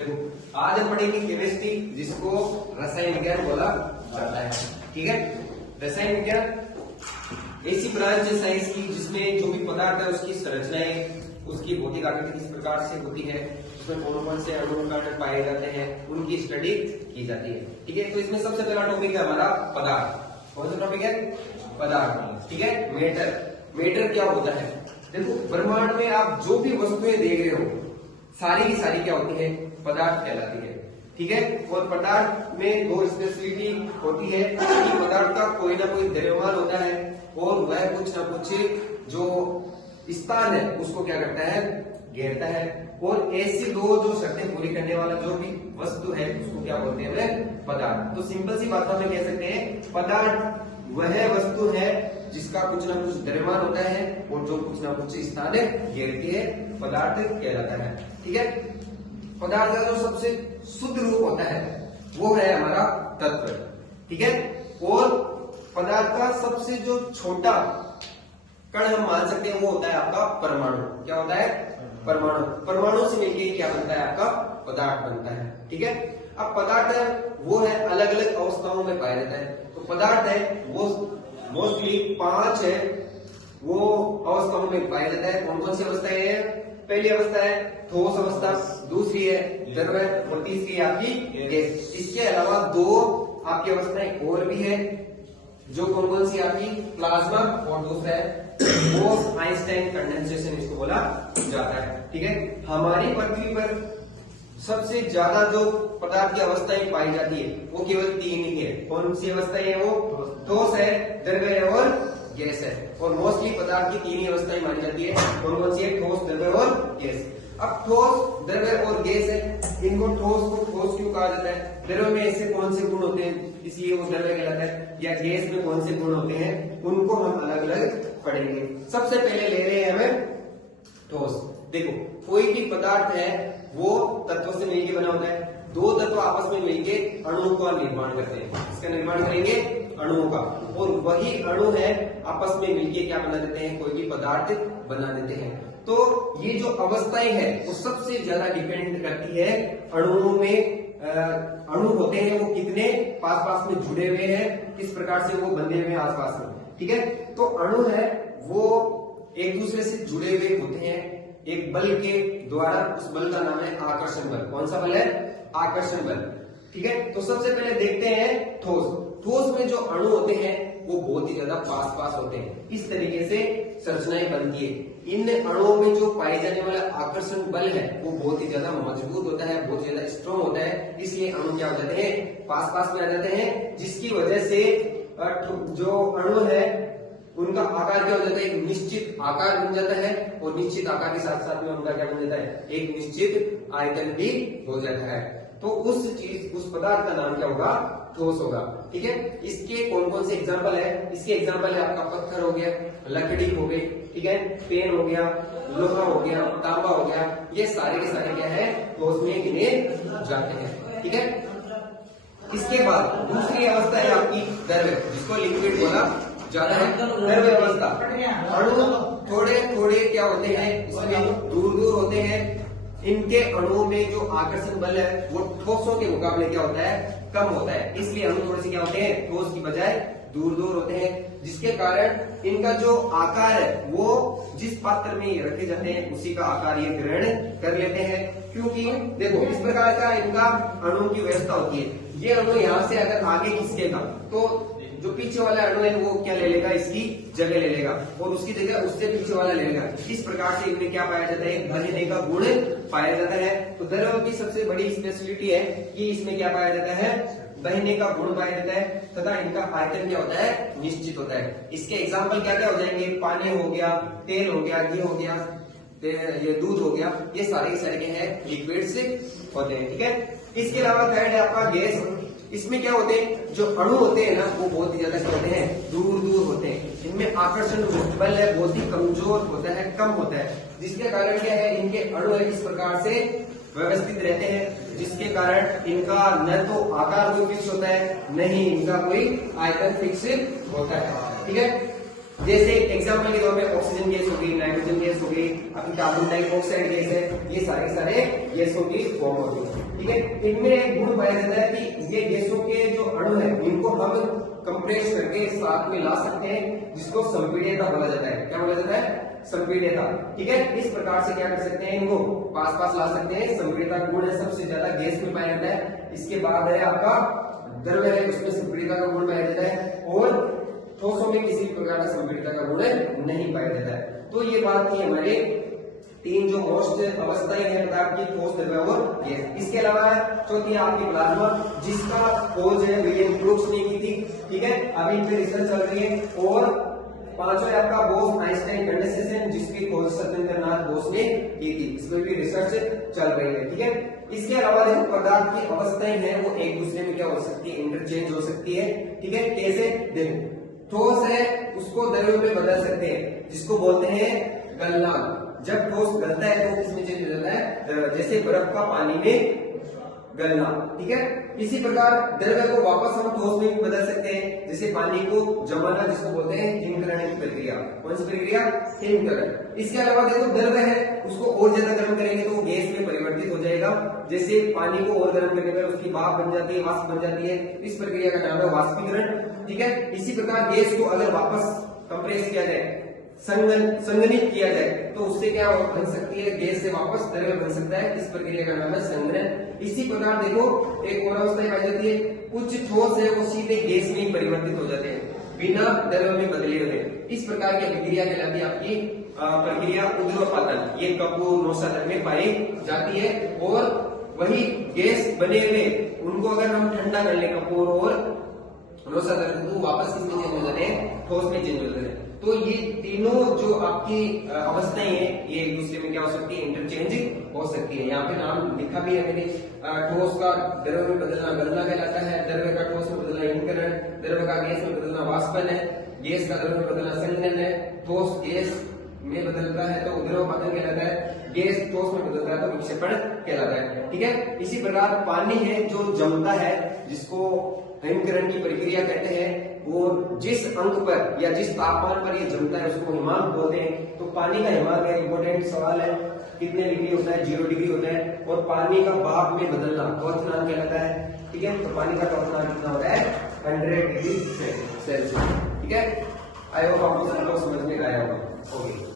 देखो आज हम पढ़ेंगे केमिस्ट्री, जिसको रसायन विज्ञान बोला जाता है। ठीक है, रसायन विज्ञान ऐसी ब्रांच है साइंस की जिसमें जो भी पदार्थ है उसकी संरचनाएं, उसकी भौतिक आकृति किस प्रकार से होती है, उसमें कौन कौन से अणु कण पाए जाते हैं, उनकी स्टडी की जाती है। ठीक है, तो इसमें सबसे पहला टॉपिक है हमारा पदार्थ। कौन सा टॉपिक है? पदार्थ। ठीक है, मैटर। मैटर क्या होता है? देखो ब्रह्मांड में आप जो भी वस्तुएं देख रहे हो सारी की सारी क्या होती है? पदार्थ कहलाती है। ठीक है, और पदार्थ में दो स्पेशलिटी होती है कि पदार्थ का कोई ना कोई द्रव्यमान होता है और वह कुछ ना कुछ जो स्थान है उसको क्या करता है? घेरता है। और ऐसी दो जो शर्तें पूरी करने वाला जो भी वस्तु है उसको क्या बोलते हैं? पदार्थ। तो सिंपल सी बात में कह सकते हैं पदार्थ वह वस्तु है जिसका कुछ ना कुछ द्रव्यमान होता है और जो कुछ ना कुछ स्थान घेरती है, पदार्थ कहलाता है। ठीक है, पदार्थ का जो सबसे शुद्ध रूप होता है वो है हमारा तत्व। ठीक है, और पदार्थ का सबसे जो छोटा कण हम मान सकते हैं वो होता है आपका परमाणु। क्या होता है? परमाणु। परमाणु से मिलकर क्या बनता है? आपका पदार्थ बनता है। ठीक है, अब पदार्थ है वो है अलग अलग अवस्थाओं में पाया जाता है। तो पदार्थ है वो मोस्टली 5 है वो अवस्थाओं में पाया जाता है। कौन कौन सी अवस्थाएं हैं? पहली अवस्था है ठोस अवस्था, दूसरी है द्रव और तीसरी है आपकी गैस। इसके अलावा दो आपकी अवस्थाएं और भी है जो कौन कौन सी? आपकी प्लाज्मा और दूसरा है वो आइंस्टाइन कंडेंसेशन, इसको बोला जाता है। ठीक है, हमारी पृथ्वी पर सबसे ज्यादा जो पदार्थ की अवस्थाएं पाई जाती है वो केवल 3 ही है। कौन सी अवस्थाएं है वो? ठोस है, द्रव है और गैस है। और मोस्टली पदार्थ की 3 ही अवस्थाएं मानी जाती है। कौन कौन सी है? ठोस, द्रव और गैस। अब ठोस, द्रव और गैस है, इनको ठोस को ठोस क्यों कहा जाता है? द्रव में ऐसे कौन से गुण होते हैं इसलिए वो द्रव कहलाता है, या गैस में कौन से गुण होते हैं उनको हम अलग अलग पढ़ेंगे। सबसे पहले ले रहे हैं हमें ठोस। देखो कोई भी पदार्थ है वो तत्व से मिलकर बना होता है। दो तत्व आपस में मिलकर अणु का निर्माण करते हैं। इसका निर्माण करेंगे अणुओं का, और वही अणु है आपस में मिलकर क्या बना देते हैं? कोई भी पदार्थ बना देते हैं। तो ये जो अवस्थाएं है वो सबसे ज्यादा डिपेंड करती है अणुओं में। अणु होते हैं वो कितने पास पास में जुड़े हुए हैं, किस प्रकार से वो बंधे हुए हैं आसपास में। ठीक है, तो अणु है वो एक दूसरे से जुड़े हुए होते हैं एक बल के द्वारा। उस बल का नाम है आकर्षण बल। कौन सा बल है? आकर्षण बल। ठीक है, तो सबसे पहले देखते हैं ठोस। ठोस में जो अणु होते हैं वो बहुत ही ज्यादा पास पास होते हैं। इस तरीके से संरचनाएं बनती है। इन अणुओं में जो पाए जाने वाला आकर्षण बल है वो बहुत ही ज्यादा मजबूत होता है, बहुत ज्यादा स्ट्रॉन्ग होता है। इसलिए अणु क्या हो जाते हैं? पास पास में आ जाते हैं, जिसकी वजह से जो अणु है उनका आकार क्या हो जाता है? एक निश्चित आकार बन जाता है, और निश्चित आकार के साथ साथ में उनका क्या बन जाता है? एक निश्चित आयतन भी हो जाता है। तो उस पदार्थ का नाम क्या होगा? ठोस होगा। ठीक है, इसके कौन कौन से एग्जाम्पल है? इसके एग्जाम्पल है आपका पत्थर हो गया, लकड़ी हो गई, ठीक है, पेन हो गया, लोहा हो गया, तांबा हो गया। ये सारे के सारे क्या है? ठोस में गिने जाते हैं। ठीक है, इसके बाद दूसरी अवस्था है आपकी द्रव, जिसको लिक्विड बोला जाता है। द्रव अवस्था अणु थोड़े थोड़े क्या होते हैं? इसमें दूर दूर होते हैं। इनके अणुओं में जो आकर्षण बल है वो ठोसों के मुकाबले क्या होता है? कम होता है। इसलिए अणु थोड़े से क्या होते हैं? ठोस की बजाय दूर दूर होते हैं, जिसके कारण इनका जो आकार है वो जिस पात्र में ये रखे जाते हैं उसी का आकार ये ग्रहण कर लेते हैं। क्योंकि देखो इस प्रकार का इनका अणु की व्यवस्था होती है। ये अणु यहाँ से अगर आगे खिसकेगा तो जो पीछे वाला अणु है वो क्या ले लेगा? इसकी जगह ले लेगा, और उसकी जगह उससे पीछे वाला ले लेगा। इस प्रकार से इनमें क्या पाया जाता है? बंधने का गुण पाया जाता है। तो द्रव की सबसे बड़ी स्पेशलिटी है कि इसमें क्या पाया जाता है? बहने का गुण पाया जाता है, तथा इनका आयतन क्या होता है? निश्चित होता है। इसके एग्जाम्पल क्या क्या हो जाएंगे? पानी हो गया, तेल हो गया, घी हो गया, ये दूध हो गया। ये सारे क्या है? लिक्विड्स होते हैं। ठीक है, इसके अलावा थर्ड है आपका गैस। इसमें क्या होते हैं? जो अणु होते हैं ना वो बहुत ही ज्यादा क्या होते हैं? दूर दूर होते हैं। इनमें आकर्षण बल है बहुत ही कमजोर होता है, कम होता है, जिसके कारण क्या है? इनके अणु है इस प्रकार से व्यवस्थित रहते हैं, जिसके कारण इनका न तो आकार कोई फिक्स होता है, न ही इनका कोई आयतन फिक्स होता है। ठीक है, जैसे एग्जाम्पल के तौर पे ऑक्सीजन गैस होगी, नाइट्रोजन गैस होगी, आपकी कार्बन डाइऑक्साइड गैस है, ये सारे गैसों की फॉर्म होगी। ठीक है, इनमें एक गुण पाया जाता है कि ये गैसों के जो अणु है इनको हम कंप्रेस करके साथ में ला सकते हैं, जिसको संपीड्यता बोला जाता है। क्या बोला जाता है? संपीड्यता। ठीक है, इस प्रकार से क्या कर सकते हैं, इनको पास पास ला सकते हैं। संपीड्यता गुण है सबसे ज्यादा गैस में पाया जाता है। इसके बाद है आपका द्रव्य है, उसमें संपीड्यता का गुण पाया जाता है, और ठोसों में किसी प्रकार का संपीड्यता का गुण नहीं पाया जाता है। तो ये बात थी हमारे तीन जो मोस्ट अवस्थाएं हैं पदार्थ की, ठोस, द्रव्य और गैस। इसके अलावा चौथी आपकी प्लाज्मा, जिसका खोज है विलियम क्रूक्स ने की थी। ठीक है, अभी इन पे रिसर्च चल रही है। और पांचवा आपका बोस आइंस्टाइन कंडेंसेशन, जिसकी खोज सत्येंद्रनाथ बोस ने की थी, इसमें भी रिसर्च चल रही है। ठीक है, इसके अलावा देखो पदार्थ की अवस्थाएं हैं वो एक दूसरे में क्या हो सकती है, इंटरचेंज हो सकती है। ठीक है, कैसे? देखो, ठोस है उसको द्रव्य में बदल सकते हैं, जिसको बोलते हैं गलना। जब ठोस गलता है तो किसमें चेंज हो जाता है? जैसे बर्फ का पानी में गलना। ठीक है, इसी प्रकार द्रव्य को वापस हम ठोस में भी बदल सकते हैं, जैसे पानी को जमाना, जिसको बोलते हैं हिमकरण की प्रक्रिया। कौन सी प्रक्रिया? हिमकरण। इसके अलावा देखो द्रव्य है उसको और ज्यादा गर्म करेंगे तो वो गैस में परिवर्तित हो जाएगा। जैसे पानी को और गर्म करने पर उसकी भाप बन जाती है, वाष्प बन जाती है, इस प्रक्रिया का नाम है वाष्पीकरण। ठीक है, इसी प्रकार गैस को अगर वापस कंप्रेस किया जाए, संघनित किया जाए, तो उससे क्या बन सकती है, गैस से वापस द्रव्य बन सकता है। इस प्रक्रिया का नाम है संघनन। इसी प्रकार देखो एक और अवस्था पाई जाती है, कुछ ठोस है वो सीधे गैस में परिवर्तित हो जाते हैं बिना द्रव्य में बदले हुए। इस प्रकार की अभिक्रिया कहलाती है आपकी प्रक्रिया उद्रवपातन। ये कपूर, नौशादर में पाई जाती है। और वही गैस बने हुए उनको अगर हम ठंडा कर ले, कपूर और नौशादर, तो वापस किसमें चेंज हो जाते हैं? ठोस में चेंज हो जाते हैं। तो ये तीनों जो आपकी अवस्थाएं हैं ये एक दूसरे में क्या हो सकती है, इंटरचेंज हो सकती है। यहाँ पे नाम लिखा भी है मैंने, ठोस का द्रव्य में बदलना गलना कहलाता है, द्रव्य का ठोस में बदलना हिमकरण, द्रव्य का गैस में बदलना वाष्पन है, गैस का द्रव्य में बदलना संघनन है, ठोस गैस में बदलता है तो उद्रवपातन कहलाता है, गैस ठोस में बदलता है तो विक्षेपण कहलाता है। ठीक है, इसी प्रकार पानी है जो जमता है, जिसको हिमकरण की प्रक्रिया कहते हैं, वो जिस अंक पर या जिस तापमान पर ये जमता है उसको हिमांक बोलते हैं। तो पानी का हिमांक है, इंपोर्टेंट सवाल है, कितने डिग्री होता है? 0 डिग्री होता है। और पानी का भाप में बदलना क्वथनांक कहलाता है। ठीक है, तो पानी का क्वथनांक कितना होता है? 100 डिग्री सेल्सियस। ठीक है, आई होप आपको समझ में आया होगा। ओके।